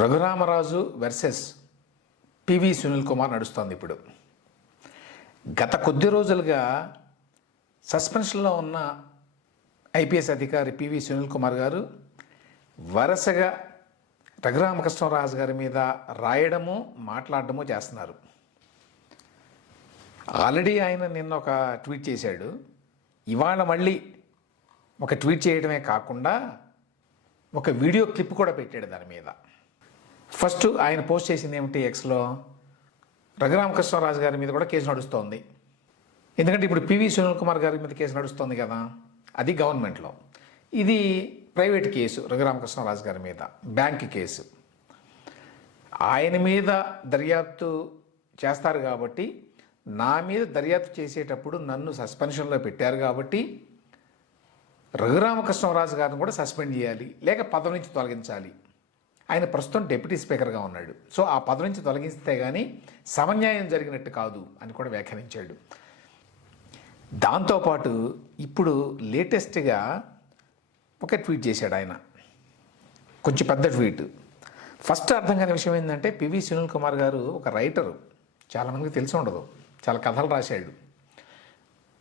Raghurama Raju versus PV Sunil Kumar నడుస్తోంది ఇప్పుడు. గత కొద్ది రోజులుగా సస్పెన్షన్లో ఉన్న ఐపీఎస్ అధికారి పివి సునీల్ కుమార్ గారు వరుసగా రఘురామకృష్ణరాజు గారి మీద రాయడము మాట్లాడడము చేస్తున్నారు. ఆల్రెడీ ఆయన నిన్న ఒక ట్వీట్ చేశాడు. ఇవాళ మళ్ళీ ఒక ట్వీట్ చేయడమే కాకుండా ఒక వీడియో క్లిప్ కూడా పెట్టాడు దాని మీద. ఫస్ట్ ఆయన పోస్ట్ చేసింది ఏమిటి, ఎక్స్లో రఘురామకృష్ణరాజు గారి మీద కూడా కేసు నడుస్తోంది. ఎందుకంటే ఇప్పుడు పివి సునీల్ కుమార్ గారి మీద కేసు నడుస్తోంది కదా, అది గవర్నమెంట్లో. ఇది ప్రైవేట్ కేసు రఘురామకృష్ణరాజు గారి మీద, బ్యాంక్ కేసు. ఆయన మీద దర్యాప్తు చేస్తారు కాబట్టి, నా మీద దర్యాప్తు చేసేటప్పుడు నన్ను సస్పెన్షన్లో పెట్టారు కాబట్టి రఘురామకృష్ణరాజు గారిని కూడా సస్పెండ్ చేయాలి, లేక పదవి నుంచి తొలగించాలి. ఆయన ప్రస్తుతం డిప్యూటీ స్పీకర్గా ఉన్నాడు. సో ఆ పదవి నుంచి తొలగిస్తే కానీ సమన్యాయం జరిగినట్టు కాదు అని కూడా వ్యాఖ్యానించాడు. దాంతోపాటు ఇప్పుడు లేటెస్ట్గా ఒక ట్వీట్ చేశాడు ఆయన, కొంచెం పెద్ద ట్వీట్. ఫస్ట్ అర్థం కాని విషయం ఏంటంటే, పివి సునీల్ కుమార్ గారు ఒక రైటరు, చాలామందికి తెలిసి ఉండదు, చాలా కథలు రాశాడు.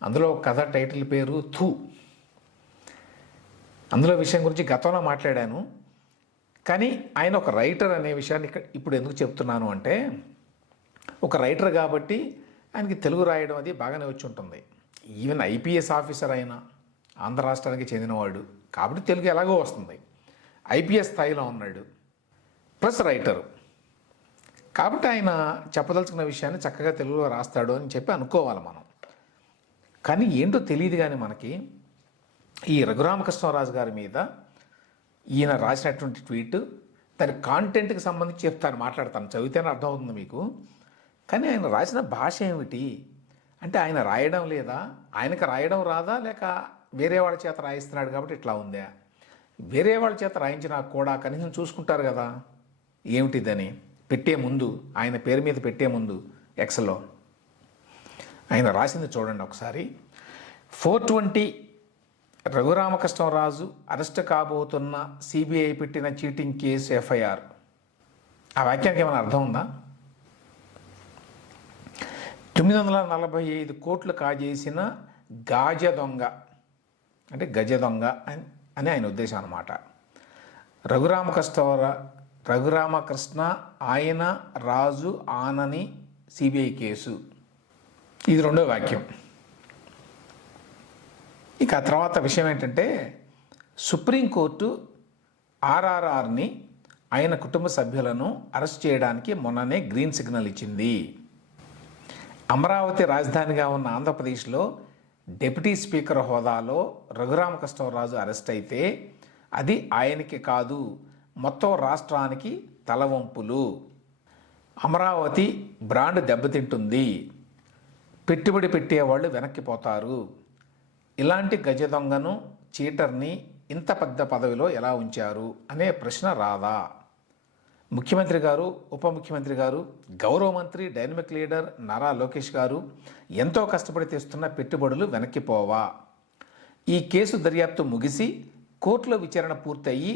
అందులో ఒక కథ టైటిల్ పేరు థూ. అందులో విషయం గురించి గతంలో మాట్లాడాను. కానీ ఆయన ఒక రైటర్ అనే విషయాన్ని ఇప్పుడు ఎందుకు చెప్తున్నాను అంటే, ఒక రైటర్ కాబట్టి ఆయనకి తెలుగు రాయడం అది బాగానే వచ్చి ఉంటుంది. ఈవెన్ ఐపీఎస్ ఆఫీసర్ అయినా ఆంధ్ర రాష్ట్రానికి చెందినవాడు కాబట్టి తెలుగు ఎలాగో వస్తుంది. ఐపీఎస్ స్థాయిలో ఉన్నాడు, ప్లస్ రైటరు కాబట్టి ఆయన చెప్పదలుచుకున్న విషయాన్ని చక్కగా తెలుగులో రాస్తాడు అని చెప్పి అనుకోవాలి మనం. కానీ ఏంటో తెలియదు. కానీ మనకి ఈ రఘురామకృష్ణరాజు గారి మీద ఈయన రాసినటువంటి ట్వీట్, దాని కాంటెంట్కి సంబంధించి చెప్తాను, మాట్లాడతాను, చదివితేనే అర్థమవుతుంది మీకు. కానీ ఆయన రాసిన భాష ఏమిటి అంటే, ఆయన రాయడం లేదా, ఆయనకు రాయడం రాదా, లేక వేరే వాళ్ళ చేత రాయిస్తున్నాడు కాబట్టి ఇట్లా ఉందా? వేరే వాళ్ళ చేత రాయించినా కూడా కనీసం చూసుకుంటారు కదా ఏమిటిదని. పెట్టే ముందు, ఆయన పేరు మీద పెట్టే ముందు ఎక్స్లో ఆయన రాసింది చూడండి ఒకసారి. 420 రఘురామకృష్ణరాజు అరెస్ట్ కాబోతున్న సిబిఐ పెట్టిన చీటింగ్ కేసు ఎఫ్ఐఆర్. ఆ వాక్యానికి ఏమైనా అర్థం ఉందా? 945 కోట్లు కాజేసిన గాజ దొంగ, అంటే గజ దొంగ అని ఆయన ఉద్దేశం అన్నమాట. రఘురామకృష్ణ ఆయన రాజు ఆనని సిబిఐ కేసు. ఇది రెండో వాక్యం. ఇక ఆ తర్వాత విషయం ఏంటంటే, సుప్రీంకోర్టు ఆర్ఆర్ఆర్ని, ఆయన కుటుంబ సభ్యులను అరెస్ట్ చేయడానికి మొన్ననే గ్రీన్ సిగ్నల్ ఇచ్చింది. అమరావతి రాజధానిగా ఉన్న ఆంధ్రప్రదేశ్లో డిప్యూటీ స్పీకర్ హోదాలో రఘురామకృష్ణరాజు అరెస్ట్ అయితే అది ఆయనకి కాదు, మొత్తం రాష్ట్రానికి తలవంపులు. అమరావతి బ్రాండ్ దెబ్బతింటుంది, పెట్టుబడి పెట్టేవాళ్ళు వెనక్కిపోతారు. ఇలాంటి గజ దొంగను, చీటర్ని ఇంత పెద్ద పదవిలో ఎలా ఉంచారు అనే ప్రశ్న రాదా? ముఖ్యమంత్రి గారు, ఉప ముఖ్యమంత్రి గారు, గౌరవ మంత్రి, డైనమిక్ లీడర్ నారా లోకేష్ గారు ఎంతో కష్టపడి తెస్తున్న పెట్టుబడులు వెనక్కిపోవా? ఈ కేసు దర్యాప్తు ముగిసి కోర్టులో విచారణ పూర్తయి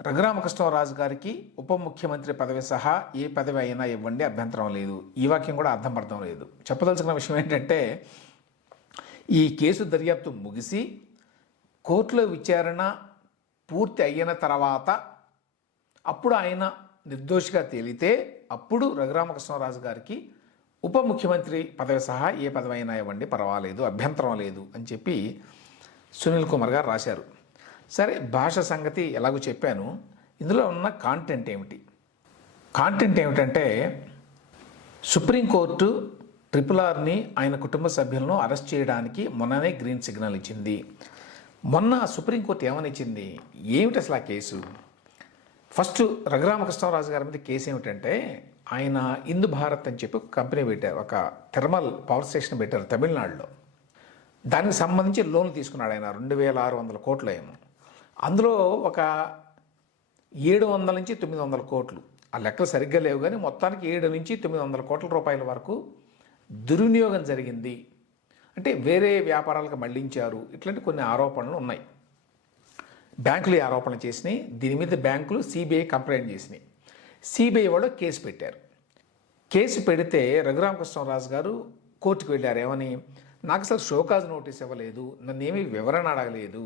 రఘురామకృష్ణరాజు గారికి ఉప ముఖ్యమంత్రి పదవి సహా ఏ పదవి అయినా ఇవ్వండి, అభ్యంతరం లేదు. ఈ వాక్యం కూడా అర్థం లేదు. చెప్పదలుచుకున్న విషయం ఏంటంటే, ఈ కేసు దర్యాప్తు ముగిసి కోర్టులో విచారణ పూర్తి అయిన తర్వాత అప్పుడు ఆయన నిర్దోషిగా తేలితే అప్పుడు రఘురామకృష్ణరాజు గారికి ఉప ముఖ్యమంత్రి పదవి సహా ఏ పదవి అయినా ఇవ్వండి, పర్వాలేదు, అభ్యంతరం లేదు అని చెప్పి సునీల్ కుమార్ గారు రాశారు. సరే, భాష సంగతి ఎలాగో చెప్పాను. ఇందులో ఉన్న కాంటెంట్ ఏమిటంటే, సుప్రీంకోర్టు RRRని, ఆయన కుటుంబ సభ్యులను అరెస్ట్ చేయడానికి మొన్ననే గ్రీన్ సిగ్నల్ ఇచ్చింది. మొన్న సుప్రీంకోర్టు ఏమని ఇచ్చింది, ఏమిటి అసలు ఆ కేసు? ఫస్ట్ రఘురామకృష్ణరాజు గారి మీద కేసు ఏమిటంటే, ఆయన ఇందు భారత్ అని చెప్పి ఒక కంపెనీ పెట్టారు, ఒక థర్మల్ పవర్ స్టేషన్ పెట్టారు తమిళనాడులో. దానికి సంబంధించి లోన్లు తీసుకున్నాడు ఆయన, 2600 కోట్లు ఏమో. అందులో ఒక 700 నుంచి 900 కోట్లు, ఆ లెక్కలు సరిగ్గా లేవు కానీ మొత్తానికి 7 నుంచి 900 కోట్ల రూపాయల వరకు దుర్వినియోగం జరిగింది. అంటే వేరే వ్యాపారాలకు మళ్లించారు, ఇట్లాంటి కొన్ని ఆరోపణలు ఉన్నాయి. బ్యాంకులు ఆరోపణలు చేసినాయి. దీని మీద బ్యాంకులు సిబిఐ కంప్లైంట్ చేసినాయి. సిబిఐ వాళ్ళు కేసు పెట్టారు. కేసు పెడితే రఘురామకృష్ణరాజు గారు కోర్టుకు వెళ్ళారు. ఏమని, నాకు అసలు షోకాజ్ నోటీస్ ఇవ్వలేదు, నన్ను ఏమీ వివరణ అడగలేదు,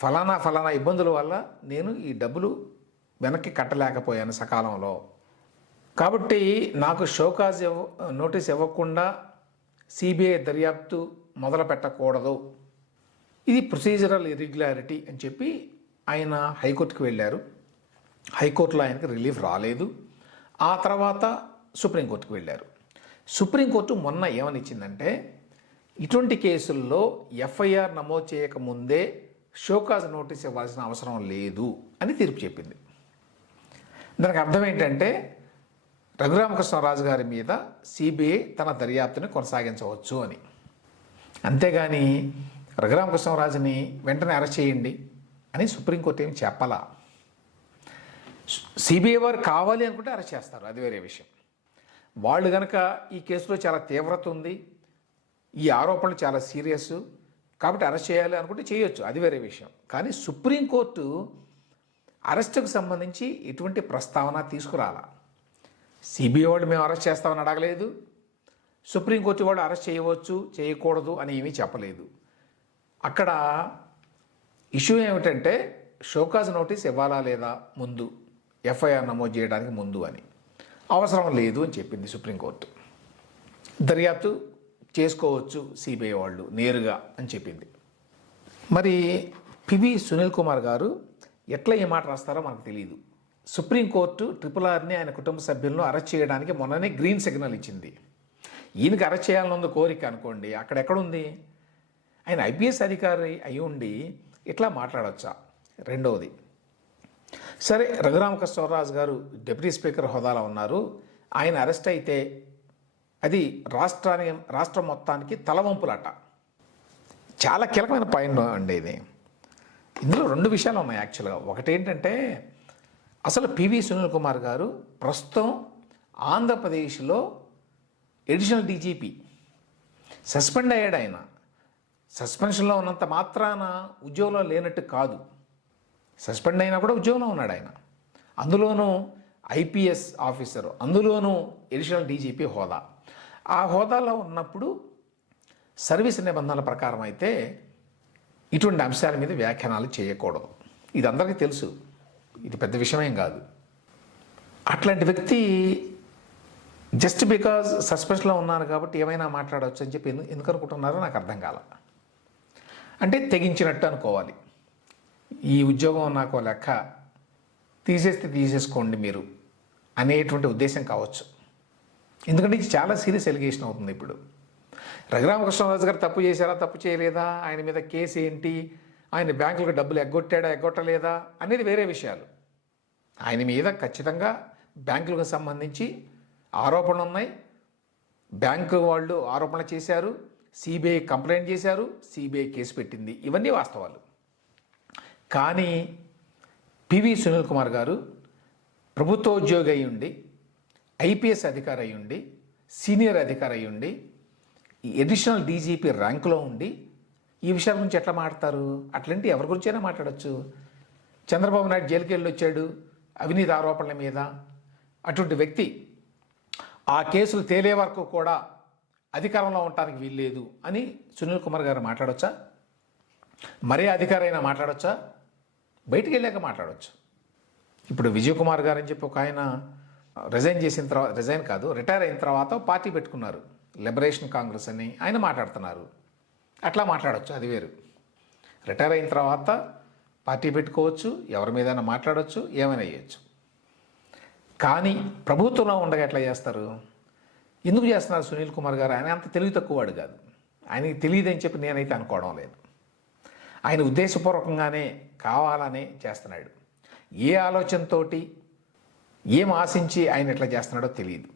ఫలానా ఫలానా ఇబ్బందుల వల్ల నేను ఈ డబ్బులు వెనక్కి కట్టలేకపోయాను సకాలంలో, కాబట్టి నాకు షోకాజ్ నోటీస్ ఇవ్వకుండా సిబిఐ దర్యాప్తు మొదలు పెట్టకూడదు, ఇది ప్రొసీజరల్ ఇర్రెగ్యులారిటీ అని చెప్పి ఆయన హైకోర్టుకు వెళ్ళారు. హైకోర్టులో ఆయనకి రిలీఫ్ రాలేదు. ఆ తర్వాత సుప్రీంకోర్టుకు వెళ్ళారు. సుప్రీంకోర్టు మొన్న ఏమని ఇచ్చిందంటే, ఇటువంటి కేసుల్లో ఎఫ్ఐఆర్ నమోదు చేయకముందే షోకాజ్ నోటీస్ ఇవ్వాల్సిన అవసరం లేదు అని తీర్పు చెప్పింది. దానికి అర్థం ఏంటంటే, రఘురామకృష్ణరాజు గారి మీద సిబిఐ తన దర్యాప్తుని కొనసాగించవచ్చు అని. అంతేగాని రఘురామకృష్ణరాజుని వెంటనే అరెస్ట్ చేయండి అని సుప్రీంకోర్టు ఏమి చెప్పాలా. సిబిఐ వారు కావాలి అనుకుంటే అరెస్ట్ చేస్తారు, అది వేరే విషయం. వాళ్ళు కనుక ఈ కేసులో చాలా తీవ్రత ఉంది, ఈ ఆరోపణలు చాలా సీరియస్ కాబట్టి అరెస్ట్ చేయాలి అనుకుంటే చేయొచ్చు, అది వేరే విషయం. కానీ సుప్రీంకోర్టు అరెస్టుకు సంబంధించి ఎటువంటి ప్రస్తావన తీసుకురాలా. సిబిఐ వాళ్ళు మేము అరెస్ట్ చేస్తామని అడగలేదు, సుప్రీంకోర్టు వాళ్ళు అరెస్ట్ చేయవచ్చు చేయకూడదు అని ఏమీ చెప్పలేదు. అక్కడ ఇష్యూ ఏమిటంటే, షోకాజ్ నోటీస్ ఇవ్వాలా లేదా ముందు, ఎఫ్ఐఆర్ నమోదు చేయడానికి ముందు అని. అవసరం లేదు అని చెప్పింది సుప్రీంకోర్టు. దర్యాప్తు చేసుకోవచ్చు సిబిఐ వాళ్ళు నేరుగా అని చెప్పింది. మరి పివి సునీల్ కుమార్ గారు ఎట్లా ఏ మాట రాస్తారో మనకు తెలియదు. సుప్రీంకోర్టు RRRని ఆయన కుటుంబ సభ్యులను అరెస్ట్ చేయడానికి మొన్ననే గ్రీన్ సిగ్నల్ ఇచ్చింది. ఈయనకి అరెస్ట్ చేయాలన్న కోరిక అనుకోండి, అక్కడెక్కడుంది? ఆయన ఐపీఎస్ అధికారి అయి ఉండి ఇట్లా మాట్లాడవచ్చా? రెండవది, సరే రఘురామకృష్ణరాజు గారు డిప్యూటీ స్పీకర్ హోదాలో ఉన్నారు, ఆయన అరెస్ట్ అయితే అది రాష్ట్రం మొత్తానికి తలవంపులట. చాలా కీలకమైన పాయింట్ అండి ఇది. ఇందులో రెండు విషయాలు ఉన్నాయి యాక్చువల్గా. ఒకటేంటంటే, అసలు పివి సునీల్ కుమార్ గారు ప్రస్తుతం ఆంధ్రప్రదేశ్లో అడిషనల్ డీజీపీ, సస్పెండ్ అయ్యాడు. ఆయన సస్పెన్షన్లో ఉన్నంత మాత్రాన ఉద్యోగంలో లేనట్టు కాదు, సస్పెండ్ అయినా కూడా ఉద్యోగంలో ఉన్నాడు ఆయన. అందులోనూ ఐపీఎస్ ఆఫీసరు, అందులోనూ అడిషనల్ డీజీపీ హోదా. ఆ హోదాలో ఉన్నప్పుడు సర్వీస్ నిబంధనల ప్రకారం అయితే ఇటువంటి అంశాల మీద వ్యాఖ్యానాలు చేయకూడదు. ఇది అందరికీ తెలుసు, ఇది పెద్ద విషయమేం కాదు. అట్లాంటి వ్యక్తి జస్ట్ బికాజ్ సస్పెన్షన్లో ఉన్నాను కాబట్టి ఏమైనా మాట్లాడవచ్చు అని చెప్పి ఎందుకు అనుకుంటున్నారో నాకు అర్థం కాల. అంటే తెగించినట్టు అనుకోవాలి, ఈ ఉద్యోగం నాకు లెక్క, తీసేస్తే తీసేసుకోండి మీరు అనేటువంటి ఉద్దేశం కావచ్చు. ఎందుకంటే ఇది చాలా సీరియస్ ఎలిగేషన్ అవుతుంది. ఇప్పుడు రఘురామకృష్ణరాజు గారు తప్పు చేశారా, తప్పు చేయలేదా, ఆయన మీద కేసు ఏంటి, ఆయన బ్యాంకులకు డబ్బులు ఎగ్గొట్టాడా ఎగ్గొట్టలేదా అనేది వేరే విషయాలు. ఆయన మీద ఖచ్చితంగా బ్యాంకులకు సంబంధించి ఆరోపణలు ఉన్నాయి, బ్యాంకు వాళ్ళు ఆరోపణ చేశారు, సిబిఐ కంప్లైంట్ చేశారు, సిబిఐ కేసు పెట్టింది, ఇవన్నీ వాస్తవాలు. కానీ పివి సునీల్ కుమార్ గారు ప్రభుత్వోద్యోగి అయి ఉండి, ఐపీఎస్ అధికారి అయి ఉండి, సీనియర్ అధికారి అయి ఉండి, ఈ అడిషనల్ డీజీపీ ర్యాంకులో ఉండి ఈ విషయాల గురించి ఎట్లా మాట్లాడతారు? అట్లాంటి ఎవరి గురించైనా మాట్లాడచ్చు. చంద్రబాబు నాయుడు జైలుకి వెళ్ళి వచ్చాడు అవినీతి ఆరోపణల మీద, అటువంటి వ్యక్తి ఆ కేసులు తేలే వరకు కూడా అధికారంలో ఉండటానికి వీల్లేదు అని సునీల్ కుమార్ గారు మాట్లాడొచ్చా? మరే అధికారి అయినా మాట్లాడొచ్చా? బయటికి వెళ్ళాక మాట్లాడవచ్చు. ఇప్పుడు విజయ్ కుమార్ గారు అని చెప్పి ఒక ఆయన రిజైన్ చేసిన తర్వాత, రిజైన్ కాదు రిటైర్ అయిన తర్వాత పార్టీ పెట్టుకున్నారు, లిబరేషన్ కాంగ్రెస్ అని, ఆయన మాట్లాడుతున్నారు. అట్లా మాట్లాడవచ్చు, అది వేరు. రిటైర్ అయిన తర్వాత పార్టీ పెట్టుకోవచ్చు, ఎవరి మీదైనా మాట్లాడవచ్చు, ఏమైనా చేయొచ్చు. కానీ ప్రభుత్వంలో ఉండగా ఎట్లా చేస్తారు? ఎందుకు చేస్తున్నారు సునీల్ కుమార్ గారు? ఆయన అంత తెలివి తక్కువవాడు కాదు, ఆయనకి తెలియదని చెప్పి నేనైతే అనుకోవడం లేదు. ఆయన ఉద్దేశపూర్వకంగానే కావాలనే చేస్తున్నాడు. ఏ ఆలోచనతోటి, ఏం ఆశించి ఆయన ఎట్లా చేస్తున్నాడో తెలియదు.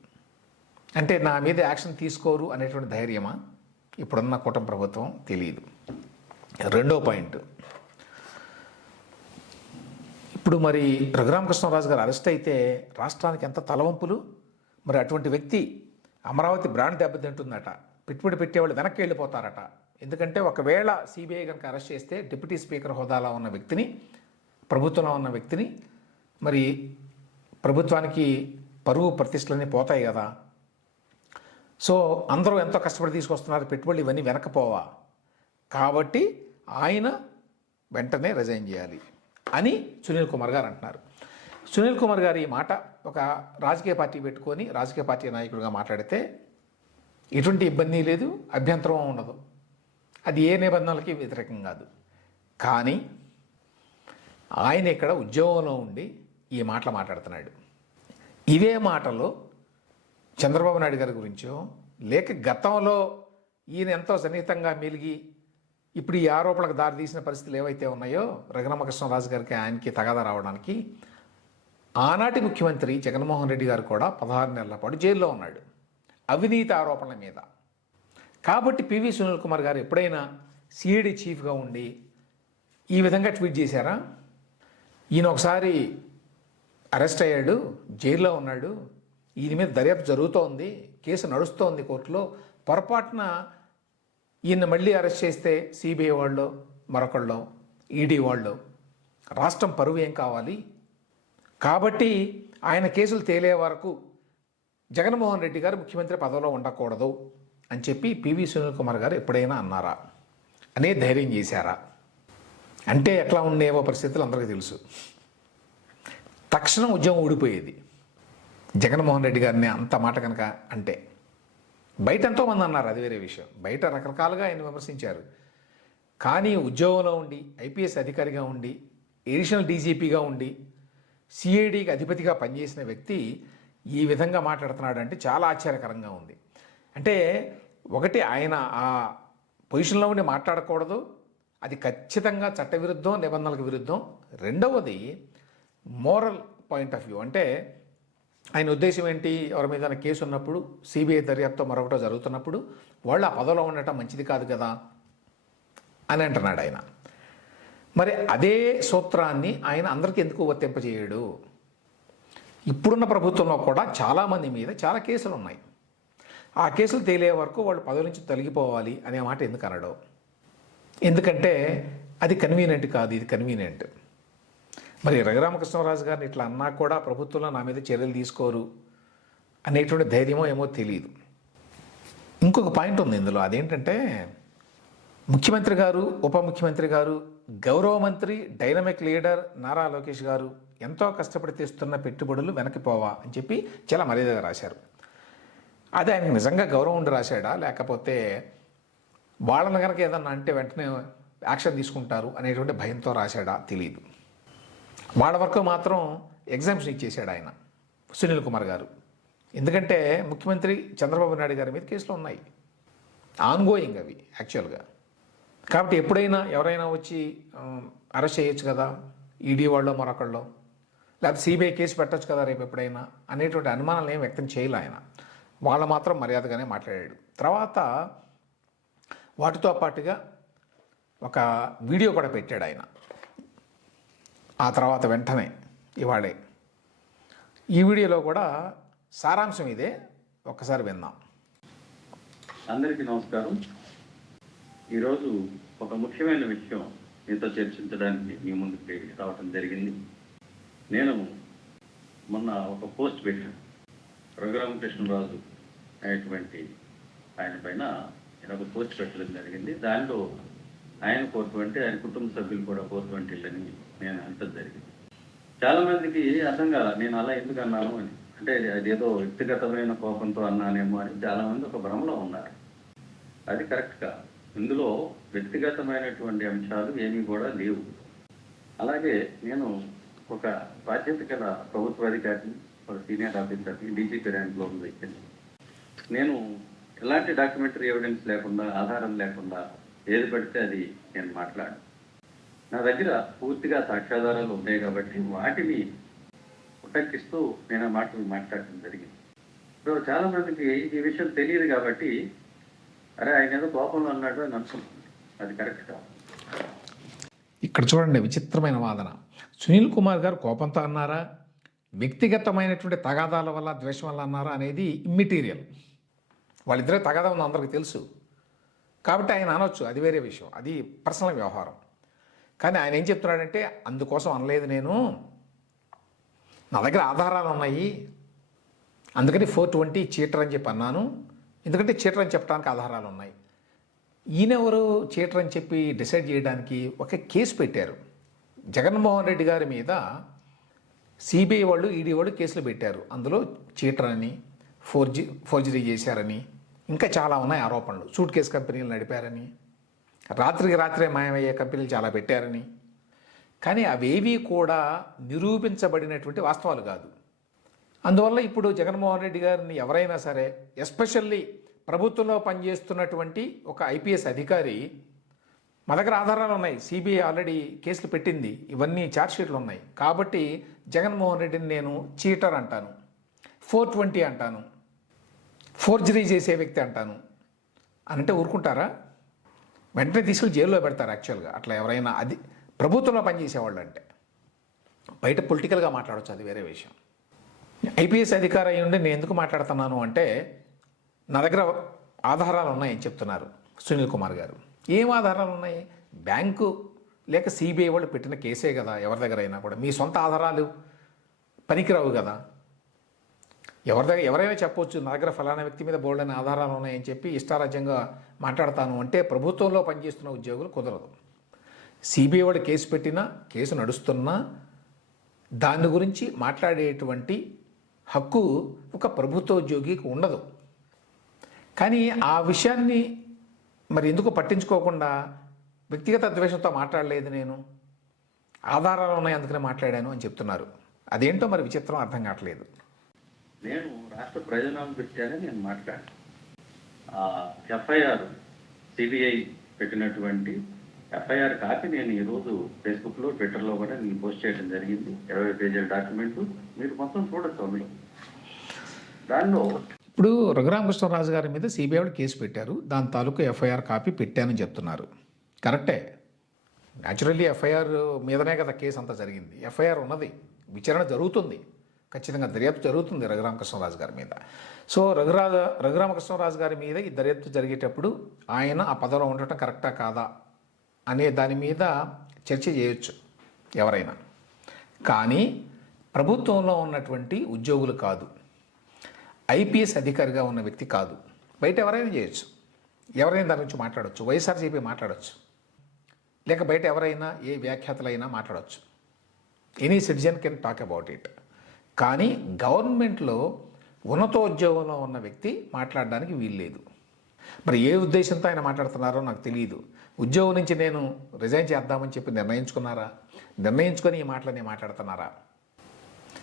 అంటే నా మీద యాక్షన్ తీసుకోరు అనేటువంటి ధైర్యమా ఇప్పుడున్న కూటమి ప్రభుత్వం? తెలియదు. రెండో పాయింట్, ఇప్పుడు మరి రఘురామకృష్ణరాజు గారు అరెస్ట్ అయితే రాష్ట్రానికి ఎంత తలవంపులు. మరి అటువంటి వ్యక్తి అమరావతి బ్రాండ్ దెబ్బతింటుందట, పెట్టుబడి పెట్టేవాళ్ళు వెనక్కి వెళ్ళిపోతారట. ఎందుకంటే ఒకవేళ సిబిఐ కనుక అరెస్ట్ చేస్తే డిప్యూటీ స్పీకర్ హోదాలో ఉన్న వ్యక్తిని, ప్రభుత్వంలో ఉన్న వ్యక్తిని మరి ప్రభుత్వానికి పరువు ప్రతిష్టలన్నీ పోతాయి కదా. సో అందరూ ఎంతో కష్టపడి తీసుకొస్తున్నారు, పెట్టుబడులు ఇవన్నీ వెనకపోవా, కాబట్టి ఆయన వెంటనే రిజైన్ చేయాలి అని సునీల్ కుమార్ గారు అంటున్నారు. సునీల్ కుమార్ గారు ఈ మాట ఒక రాజకీయ పార్టీ పెట్టుకొని రాజకీయ పార్టీ నాయకుడిగా మాట్లాడితే ఎటువంటి ఇబ్బంది లేదు, అభ్యంతరం ఉండదు, అది ఏ నిబంధనలకి వ్యతిరేకం కాదు. కానీ ఆయన ఇక్కడ ఉద్యోగంలో ఉండి ఈ మాటలు మాట్లాడుతున్నాడు. ఇవే మాటలు చంద్రబాబు నాయుడు గారి గురించో, లేక గతంలో ఈయన ఎంతో సన్నిహితంగా మెలిగి ఇప్పుడు ఈ ఆరోపణలకు దారితీసిన పరిస్థితులు ఏవైతే ఉన్నాయో రఘురామకృష్ణరాజు గారికి ఆయనకి తగాదా రావడానికి, ఆనాటి ముఖ్యమంత్రి జగన్మోహన్ రెడ్డి గారు కూడా 16 నెలల పాటు జైల్లో ఉన్నాడు అవినీతి ఆరోపణల మీద. కాబట్టి పివి సునీల్ కుమార్ గారు ఎప్పుడైనా సిఐడి చీఫ్గా ఉండి ఈ విధంగా ట్వీట్ చేశారా? ఈయన ఒకసారి అరెస్ట్ అయ్యాడు, జైల్లో ఉన్నాడు, ఈయన మీద దర్యాప్తు జరుగుతోంది, కేసు నడుస్తోంది కోర్టులో, పొరపాటున ఈయన మళ్ళీ అరెస్ట్ చేస్తే సిబిఐ వాళ్ళు మరొకళ్ళు ఈడీ వాళ్ళు రాష్ట్రం పరువు ఏం కావాలి, కాబట్టి ఆయన కేసులు తేలే వరకు జగన్మోహన్ రెడ్డి గారు ముఖ్యమంత్రి పదవిలో ఉండకూడదు అని చెప్పి పివి సునీల్ కుమార్ గారు ఎప్పుడైనా అన్నారా? అనే ధైర్యం చేశారా? అంటే ఎట్లా ఉండేవో పరిస్థితులు అందరికీ తెలుసు. తక్షణం ఉద్యోగం ఊడిపోయేది జగన్మోహన్ రెడ్డి గారిని అంత మాట కనుక అంటే. బయట ఎంతోమంది అన్నారు, అది వేరే విషయం, బయట రకరకాలుగా ఆయన విమర్శించారు. కానీ ఉద్యోగంలో ఉండి ఐపీఎస్ అధికారిగా ఉండి ఎడిషనల్ డీజీపీగా ఉండి సిఐడికి అధిపతిగా పనిచేసిన వ్యక్తి ఈ విధంగా మాట్లాడుతున్నాడు అంటే చాలా ఆశ్చర్యకరంగా ఉంది. అంటే ఒకటి ఆయన ఆ పొజిషన్లో ఉండి మాట్లాడకూడదు, అది ఖచ్చితంగా చట్టవిరుద్ధం, నిబంధనలకు విరుద్ధం. రెండవది మోరల్ పాయింట్ ఆఫ్ వ్యూ, అంటే ఆయన ఉద్దేశం ఏంటి, ఎవరి మీద కేసు ఉన్నప్పుడు సిబిఐ దర్యాప్తు మరొకటో జరుగుతున్నప్పుడు వాళ్ళు ఆ పదవిలో ఉండటం మంచిది కాదు కదా అని అంటున్నాడు ఆయన. మరి అదే సూత్రాన్ని ఆయన అందరికీ ఎందుకు వర్తింపజేయడు? ఇప్పుడున్న ప్రభుత్వంలో కూడా చాలామంది మీద చాలా కేసులు ఉన్నాయి, ఆ కేసులు తేలే వరకు వాళ్ళు పదవి నుంచి తొలగిపోవాలి అనే మాట ఎందుకు అనడు? ఎందుకంటే అది కన్వీనియంట్ కాదు, ఇది కన్వీనియంట్. మరి రఘురామకృష్ణరాజు గారిని ఇట్లా అన్నా కూడా ప్రభుత్వంలో నా మీద చర్యలు తీసుకోరు అనేటువంటి ధైర్యమో ఏమో తెలియదు. ఇంకొక పాయింట్ ఉంది ఇందులో, అదేంటంటే ముఖ్యమంత్రి గారు, ఉప ముఖ్యమంత్రి గారు, గౌరవ మంత్రి, డైనమిక్ లీడర్ నారా లోకేష్ గారు ఎంతో కష్టపడి తెస్తున్న పెట్టుబడులు వెనక్కిపోవా అని చెప్పి చాలా మర్యాదగా రాశారు. అది ఆయనకు నిజంగా గౌరవం ఉండి రాశాడా, లేకపోతే వాళ్ళని కనుక ఏదన్నా అంటే వెంటనే యాక్షన్ తీసుకుంటారు అనేటువంటి భయంతో రాశాడా తెలియదు. వాళ్ళ వరకు మాత్రం ఎగ్జామ్షన్ ఇచ్చేసాడు ఆయన సునీల్ కుమార్ గారు. ఎందుకంటే ముఖ్యమంత్రి చంద్రబాబు నాయుడు గారి మీద కేసులు ఉన్నాయి, ఆన్గోయింగ్ అవి యాక్చువల్గా. కాబట్టి ఎప్పుడైనా ఎవరైనా వచ్చి అరెస్ట్ చేయొచ్చు కదా, ఈడీ వాళ్ళు మరొకళ్ళు, లేకపోతే సిబిఐ కేసు పెట్టచ్చు కదా రేపు ఎప్పుడైనా అనేటువంటి అనుమానాలు ఏం వ్యక్తం చేయలే ఆయన. వాళ్ళు మాత్రం మర్యాదగానే మాట్లాడాడు. తర్వాత వాటితో పాటుగా ఒక వీడియో కూడా పెట్టాడు ఆయన. ఆ తర్వాత వెంటనే ఇవాళే ఈ వీడియోలో కూడా సారాంశం ఇదే, ఒక్కసారి విందాం. అందరికీ నమస్కారం. ఈరోజు ఒక ముఖ్యమైన విషయం మీతో చర్చించడానికి మీ ముందుకు రావడం జరిగింది. నేను మొన్న ఒక పోస్ట్ పెట్టాను, రఘురామకృష్ణరాజు అనేటువంటి ఆయన పైన నేను ఒక పోస్ట్ పెట్టడం జరిగింది. దానిలో ఆయన 420, ఆయన కుటుంబ సభ్యులు కూడా 420 అని నేను అంటం జరిగింది. చాలామందికి అర్థం కాల నేను అలా ఎందుకు అన్నాను అని, అంటే అదేదో వ్యక్తిగతమైన కోపంతో అన్నానేమో అని చాలామంది ఒక భ్రమలో ఉన్నారు. అది కరెక్ట్ కాదు. ఇందులో వ్యక్తిగతమైనటువంటి అంశాలు ఏమీ కూడా లేవు. అలాగే నేను ఒక బాధ్యత గల ప్రభుత్వ అధికారిని, ఒక సీనియర్ ఆఫీసర్ని, డీజీపీ ర్యాంక్లో ఉన్న వ్యక్తిని. నేను ఎలాంటి డాక్యుమెంటరీ ఎవిడెన్స్ లేకుండా, ఆధారం లేకుండా ఏది పడితే అది నేను మాట్లాడాను. నా దగ్గర పూర్తిగా సాక్ష్యాధారాలు ఉన్నాయి కాబట్టి వాటిని ఉటంకిస్తూ నేను ఆ మాటలు మాట్లాడటం జరిగింది. సో చాలామందికి ఈ విషయం తెలియదు కాబట్టి అరే ఆయన ఏదో కోపంలో అన్నాడు అని అనుకుంటుంది. అది కరెక్ట్ కాదు. ఇక్కడ చూడండి విచిత్రమైన వాదన. సునీల్ కుమార్ గారు కోపంతో అన్నారా, వ్యక్తిగతమైనటువంటి తగాదాల వల్ల, ద్వేషం వల్ల అన్నారా అనేది ఇమ్మెటీరియల్. వాళ్ళిద్దరే తగాదా ఉంది అందరికీ తెలుసు కాబట్టి ఆయన అనొచ్చు, అది వేరే విషయం, అది పర్సనల్ వ్యవహారం. కానీ ఆయన ఏం చెప్తున్నాడంటే అందుకోసం అనలేదు నేను, నా దగ్గర ఆధారాలు ఉన్నాయి, అందుకని 420 చీటర్ అని చెప్పి అన్నాను, ఎందుకంటే చీటర్ అని చెప్పడానికి ఆధారాలు ఉన్నాయి. ఈయనెవరు చీటర్ అని చెప్పి డిసైడ్ చేయడానికి ఒక కేసు పెట్టారు. జగన్మోహన్ రెడ్డి గారి మీద సిబిఐ వాళ్ళు, ఈడీ వాళ్ళు కేసులు పెట్టారు. అందులో చీటర్ అని, ఫోర్జరీ చేశారని, ఇంకా చాలా ఉన్నాయి ఆరోపణలు. సూట్ కేసు కంపెనీలు నడిపారని, రాత్రికి రాత్రే మాయమయ్యే కంపెనీలు చాలా పెట్టారని. కానీ అవేవీ కూడా నిరూపించబడినటువంటి వాస్తవాలు కాదు. అందువల్ల ఇప్పుడు జగన్మోహన్ రెడ్డి గారిని ఎవరైనా సరే, ఎస్పెషల్లీ ప్రభుత్వంలో పనిచేస్తున్నటువంటి ఒక ఐపీఎస్ అధికారి, మా దగ్గర ఆధారాలు ఉన్నాయి, సిబిఐ ఆల్రెడీ కేసులు పెట్టింది, ఇవన్నీ ఛార్జ్షీట్లు ఉన్నాయి, కాబట్టి జగన్మోహన్ రెడ్డిని నేను చీటర్ అంటాను, 420 అంటాను, ఫోర్జరీ చేసే వ్యక్తి అంటాను అని అంటే ఊరుకుంటారా? వెంటనే తీసుకెళ్ళి జైల్లో పెడతారు. యాక్చువల్గా అట్లా ఎవరైనా అది ప్రభుత్వంలో పనిచేసేవాళ్ళు అంటే. బయట పొలిటికల్గా మాట్లాడవచ్చు, అది వేరే విషయం. ఐపీఎస్ అధికారి అయి ఉండి నేను ఎందుకు మాట్లాడుతున్నాను అంటే, నా దగ్గర ఆధారాలు ఉన్నాయని చెప్తున్నారు సునీల్ కుమార్ గారు. ఏం ఆధారాలు ఉన్నాయి? బ్యాంకు లేక సిబిఐ వాళ్ళు పెట్టిన కేసే కదా. ఎవరి దగ్గర అయినా కూడా మీ సొంత ఆధారాలు పనికిరావు కదా. ఎవరైనా చెప్పొచ్చు, నా దగ్గర ఫలానా వ్యక్తి మీద బోల్డని ఆధారాలు ఉన్నాయని చెప్పి ఇష్టారాజ్యంగా మాట్లాడతాను అంటే ప్రభుత్వంలో పనిచేస్తున్న ఉద్యోగులు కుదరదు. సిబిఐ వాళ్ళు కేసు పెట్టినా, కేసు నడుస్తున్నా దాని గురించి మాట్లాడేటువంటి హక్కు ఒక ప్రభుత్వ ఉద్యోగికి ఉండదు. కానీ ఆ విషయాన్ని మరి ఎందుకు పట్టించుకోకుండా వ్యక్తిగత ద్వేషంతో మాట్లాడలేదు, నేను ఆధారాలు ఉన్నాయి అందుకనే మాట్లాడాను అని చెప్తున్నారు. అదేంటో మరి విచిత్రం, అర్థం కావట్లేదు. నేను రాష్ట్ర ప్రయోజనాల దృష్ట్యానే నేను మాట్లాడాను. ఎఫ్ఐఆర్ సిబిఐ పెట్టినటువంటి ఎఫ్ఐఆర్ కాపీ నేను ఈరోజు ఫేస్బుక్లో, ట్విట్టర్లో కూడా నేను పోస్ట్ చేయడం జరిగింది. 20 పేజీల డాక్యుమెంట్ మీరు మొత్తం చూడొచ్చు. దానిలో ఇప్పుడు రఘురామకృష్ణరాజు గారి మీద సిబిఐ వాళ్ళు కేసు పెట్టారు, దాని తాలూకు ఎఫ్ఐఆర్ కాపీ పెట్టానని చెప్తున్నారు. కరెక్టే, న్యాచురల్లీ ఎఫ్ఐఆర్ మీదనే కదా కేసు అంతా జరిగింది. ఎఫ్ఐఆర్ ఉన్నది, విచారణ జరుగుతుంది, ఖచ్చితంగా దర్యాప్తు జరుగుతుంది రఘురామకృష్ణరాజు గారి మీద. సో రఘురామకృష్ణరాజు గారి మీద ఈ దర్యాప్తు జరిగేటప్పుడు ఆయన ఆ పదవిలో ఉండటం కరెక్టా కాదా అనే దాని మీద చర్చ చేయొచ్చు ఎవరైనా. కానీ ప్రభుత్వంలో ఉన్నటువంటి ఉద్యోగులు కాదు, ఐపీఎస్ అధికారిగా ఉన్న వ్యక్తి కాదు, బయట ఎవరైనా చేయొచ్చు, ఎవరైనా దాని గురించి మాట్లాడవచ్చు, వైఎస్ఆర్సీపీ మాట్లాడవచ్చు, లేక బయట ఎవరైనా ఏ వ్యాఖ్యాతలైనా మాట్లాడవచ్చు. Any citizen can talk about it. కానీ గవర్నమెంట్లో ఉన్నతోద్యోగంలో ఉన్న వ్యక్తి మాట్లాడడానికి వీల్లేదు. మరి ఏ ఉద్దేశంతో ఆయన మాట్లాడుతున్నారో నాకు తెలియదు. ఉద్యోగం నుంచి నేను రిజైన్ చేద్దామని చెప్పి నిర్ణయించుకున్నారా? నిర్ణయించుకొని ఈ మాటలని మాట్లాడుతున్నారా?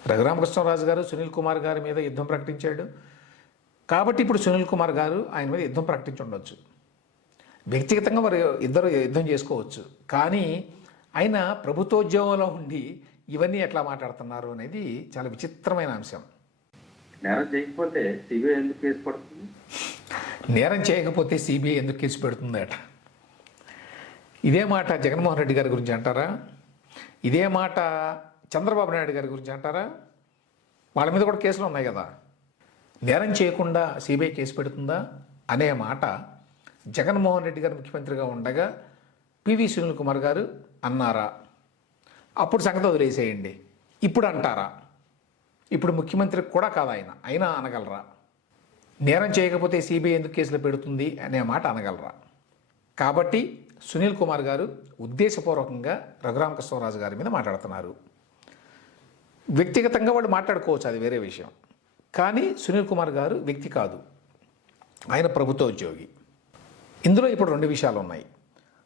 రఘురామకృష్ణరాజు గారు సునీల్ కుమార్ గారి మీద యుద్ధం ప్రకటించాడు కాబట్టి ఇప్పుడు సునీల్ కుమార్ గారు ఆయన మీద యుద్ధం ప్రకటించి ఉండొచ్చు. వ్యక్తిగతంగా వారు ఇద్దరు యుద్ధం చేసుకోవచ్చు. కానీ ఆయన ప్రభుత్వోద్యోగంలో ఉండి ఇవన్నీ ఎట్లా మాట్లాడుతున్నారు అనేది చాలా విచిత్రమైన అంశం. నేరం చేయకపోతే సిబిఐ ఎందుకు కేసు పడుతుంది? నేరం చేయకపోతే సిబిఐ ఎందుకు కేసు పెడుతుందట? ఇదే మాట జగన్మోహన్ రెడ్డి గారి గురించి అంటారా? ఇదే మాట చంద్రబాబు నాయుడు గారి గురించి అంటారా? వాళ్ళ మీద కూడా కేసులు ఉన్నాయి కదా. నేరం చేయకుండా సిబిఐ కేసు పెడుతుందా అనే మాట జగన్మోహన్ రెడ్డి గారు ముఖ్యమంత్రిగా ఉండగా పివి సునీల్ కుమార్ గారు అన్నారా? అప్పుడు సంగతి వదిలేసేయండి. ఇప్పుడు అంటారా? ఇప్పుడు ముఖ్యమంత్రి కూడా కాదు ఆయన, అయినా అనగలరా? నేరం చేయకపోతే సిబిఐ ఎందుకు కేసులు పెడుతుంది అనే మాట అనగలరా? కాబట్టి సునీల్ కుమార్ గారు ఉద్దేశపూర్వకంగా రఘురామకృష్ణరాజు గారి మీద మాట్లాడుతున్నారు. వ్యక్తిగతంగా వాళ్ళు మాట్లాడుకోవచ్చు, అది వేరే విషయం. కానీ సునీల్ కుమార్ గారు వ్యక్తి కాదు, ఆయన ప్రభుత్వ ఉద్యోగి. ఇందులో ఇప్పుడు 2 విషయాలు ఉన్నాయి.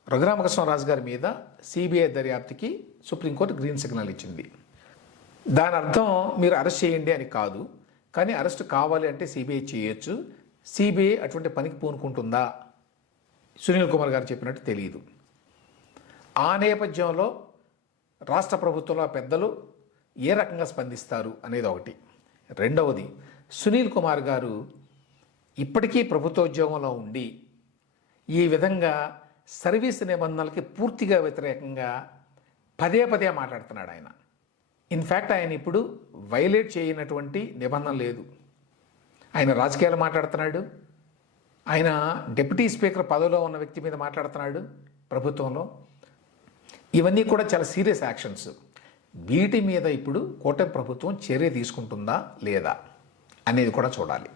రఘురామకృష్ణరాజు గారి మీద సిబిఐ దర్యాప్తుకి సుప్రీంకోర్టు గ్రీన్ సిగ్నల్ ఇచ్చింది. దాని అర్థం మీరు అరెస్ట్ చేయండి అని కాదు, కానీ అరెస్ట్ కావాలి అంటే సిబిఐ చేయొచ్చు. సిబిఐ అటువంటి పనికి పూనుకుంటుందా సునీల్ కుమార్ గారు చెప్పినట్టు తెలియదు. ఆ నేపథ్యంలో రాష్ట్ర ప్రభుత్వంలో పెద్దలు ఏ రకంగా స్పందిస్తారు అనేది ఒకటి. రెండవది, సునీల్ కుమార్ గారు ఇప్పటికీ ప్రభుత్వోద్యోగంలో ఉండి ఈ విధంగా సర్వీస్ నిబంధనలకి పూర్తిగా వ్యతిరేకంగా పదే పదే మాట్లాడుతున్నాడు ఆయన. ఇన్ఫ్యాక్ట్ ఆయన ఇప్పుడు వైలేట్ చేయనటువంటి నిబంధన లేదు. ఆయన రాజకీయాలు మాట్లాడుతున్నాడు, ఆయన డిప్యూటీ స్పీకర్ పదవిలో ఉన్న వ్యక్తి మీద మాట్లాడుతున్నాడు ప్రభుత్వంలో. ఇవన్నీ కూడా చాలా సీరియస్ యాక్షన్స్. వీటి మీద ఇప్పుడు కూటమి ప్రభుత్వం చర్య తీసుకుంటుందా లేదా అనేది కూడా చూడాలి.